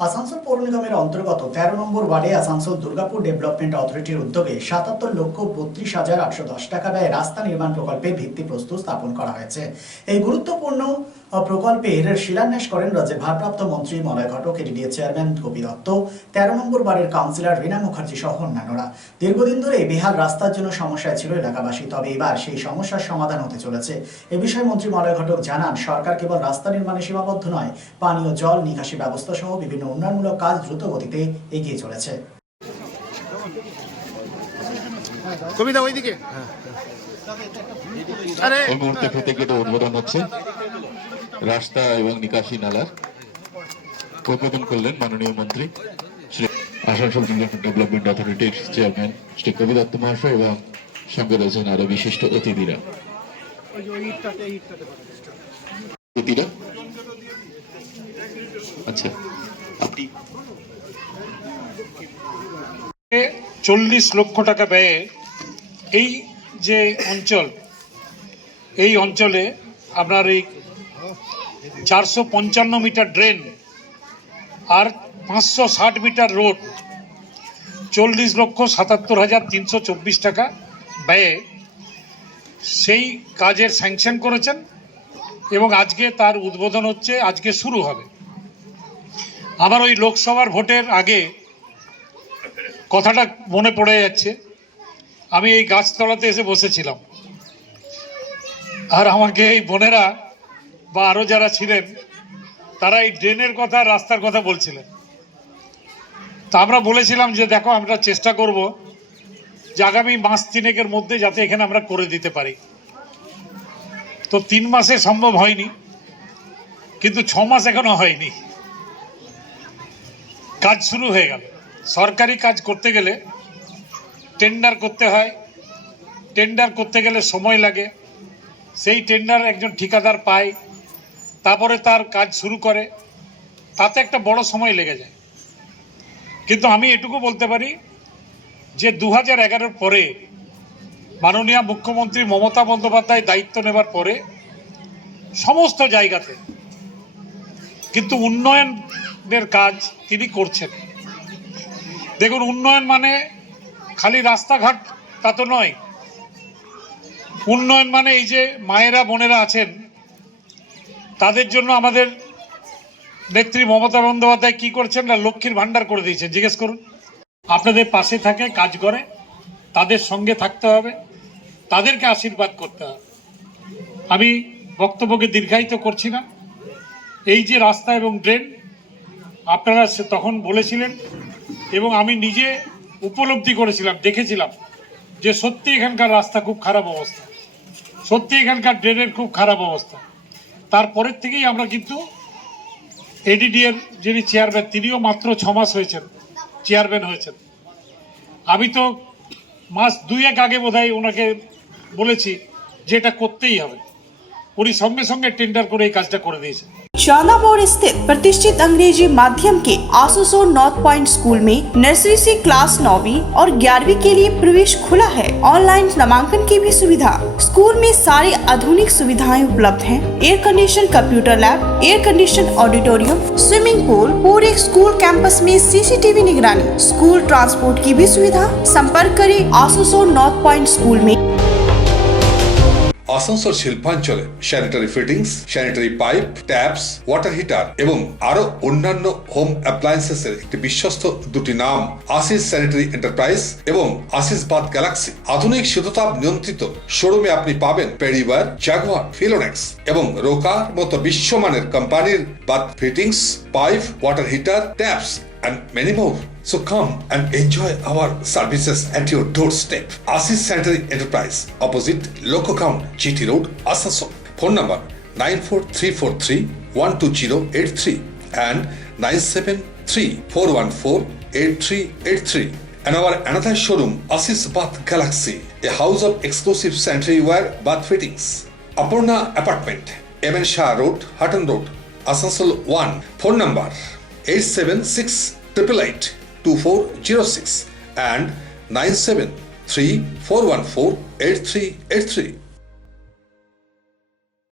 আসানসোল পৌর নিগমের অন্তর্গত ১৩ নম্বর ওয়ার্ডে আসানসোল দুর্গাপুর ডেভেলপমেন্ট অথরিটির উদ্যোগে ৭৭,৩২,৮১০ টাকা ব্যয়ে রাস্তা নির্মাণ প্রকল্পে ভিত্তিপ্রস্তর স্থাপন করা হয়েছে। এই গুরুত্বপূর্ণ প্রকল্পের শিলান্যাস করেন রাজ্যের ভারপ্রাপ্ত মন্ত্রী মলয় ঘটক, এডিডিএ চেয়ারম্যান গোপী দত্ত, ১৩ নম্বর ওয়ার্ডের কাউন্সিলর রীনা মুখার্জি সহ অন্যান্যরা। দীর্ঘদিন ধরে বেহাল রাস্তার জন্য সমস্যায় ছিল এলাকাবাসী, তবে এবার সেই সমস্যার সমাধান হতে চলেছে। এ বিষয়ে মন্ত্রী মলয় ঘটক জানান, সরকার কেবল রাস্তা নির্মাণে সীমাবদ্ধ নয়, পানীয় জল নিকাশি ব্যবস্থা সহ বিভিন্ন উন্নয়নমূলক কাজ দ্রুত গতিতে এগিয়ে চলেছে। কবিতা ওইদিকে এই মুহূর্তে প্রত্যেকটা উদ্বোধন হচ্ছে রাস্তা এবং নিকাশি নালার উদ্বোধন করলেন মাননীয় মন্ত্রী শ্রী আসানসোল ডেভেলপমেন্ট অথরিটির চেয়ারম্যান শ্রী গোপী দত্ত মহাশয় এবং সঙ্গে রয়েছেন আরো বিশিষ্ট অতিথিরা। আচ্ছা, আপনি 40 লক্ষ টাকা ব্যয়ে এই যে এই অঞ্চলে আপনার এই 455 মিটার ড্রেন আর 560 মিটার রোড 40,77,324 টাকা ব্যয়ে সেই কাজের স্যাংশন করেছেন এবং আজকে তার উদ্বোধন হচ্ছে, আজকে শুরু হবে। আমার ওই লোকসভার ভোটের আগে কথাটা মনে পড়ে যাচ্ছে, আমি এই গাছতলাতে এসে বসেছিলাম আর আমাকে এই বোনেরা বা আরও যারা ছিলেন তারা এই ড্রেনের কথা, রাস্তার কথা বলছিলেন। তা আমরা বলেছিলাম যে দেখো, আমরা চেষ্টা করব যে আগামী মাস 3 মধ্যে যাতে এখানে আমরা করে দিতে পারি। তো 3 মাসে সম্ভব হয়নি, কিন্তু 6 মাস এখনো হয়নি, কাজ শুরু হয়ে গেল। সরকারি কাজ করতে গেলে টেন্ডার করতে হয়, টেন্ডার করতে গেলে সময় লাগে, সেই টেন্ডার একজন ঠিকাদার পায়, তারপরে তার কাজ শুরু করে, তাতে একটা বড় সময় লেগে যায়। কিন্তু আমি এটুকু বলতে পারি যে 2011 পরে মাননীয় মুখ্যমন্ত্রী মমতা বন্দ্যোপাধ্যায় দায়িত্ব নেবার পরে সমস্ত জায়গাতে কিন্তু উন্নয়নের কাজ তিনি করছেন। দেখুন, উন্নয়ন মানে খালি রাস্তাঘাট তা তো নয়। উন্নয়ন মানে এই যে মায়েরা বোনেরা আছেন তাদের জন্য আমাদের নেত্রী মমতা বন্দ্যোপাধ্যায় কি করছেন না, লক্ষ্মীর ভান্ডার করে দিয়েছেন। জিজ্ঞেস করুন, আপনাদের পাশে থাকে, কাজ করে, তাদের সঙ্গে থাকতে হবে, তাদেরকে আশীর্বাদ করতে হবে। আমি বক্তব্যকে দীর্ঘায়িত করছি না। এই যে রাস্তা এবং ড্রেন আপনারা তখন বলেছিলেন এবং আমি নিজে উপলব্ধি করেছিলাম, দেখেছিলাম যে সত্যি এখানকার রাস্তা খুব খারাপ অবস্থা, সত্যি এখানকার ড্রেনের খুব খারাপ অবস্থা। তারপরের থেকেই আমরা কিন্তু এডিডিএর যিনি চেয়ারম্যান, তিনিও মাত্র 6 মাস হয়েছেন চেয়ারম্যান হয়েছেন। আমি তো মাস 2-1 আগে বোধহয় ওনাকে বলেছি যে এটা করতেই হবে, উনি সঙ্গে সঙ্গে টেন্ডার করে এই কাজটা করে দিয়েছেন। चांदामोड़ स्थित प्रतिष्ठित अंग्रेजी माध्यम के आसुसोल नॉर्थ पॉइंट स्कूल में नर्सरी से क्लास 9वीं और 11वीं के लिए प्रवेश खुला है। ऑनलाइन नामांकन की भी सुविधा। स्कूल में सारी आधुनिक सुविधाएं उपलब्ध हैं। Air condition computer lab, air condition auditorium, swimming pool, पूरे स्कूल कैंपस में सीसीटीवी निगरानी, स्कूल ट्रांसपोर्ट की भी सुविधा। संपर्क करें आसुसोल नॉर्थ पॉइंट स्कूल में। আসানসোল শিল্পাঞ্চলে sanitary fittings, sanitary pipe, taps, water heater এবং আরো অন্যান্য হোম অ্যাপ্লায়েন্সেসের একটি বিশ্বস্ত দুটি নাম আশিস স্যানিটারি এন্টারপ্রাইজ এবং আশিস বাথ গ্যালাক্সি। আধুনিক শীততাপ নিয়ন্ত্রিত শোরুমে আপনি পাবেন পেরিওয়ার, জাগুয়ার, ফিলোনেক্স এবং রোকার মতো বিশ্বমানের কোম্পানির bath fittings, pipe, water heater, taps and many more. So come and enjoy our services at your doorstep. Asis Sanitary Enterprise, opposite Loco Count, GT Road, Asansol. Phone number 94343-12083 and 973-414-8383. And our another showroom, Asis Bath Galaxy, a house of exclusive sanitary ware bath fittings. Aparna Apartment, MN Shah Road, Hutton Road, Asansol 1. Phone number 876-888-2406 and 973-414-8383.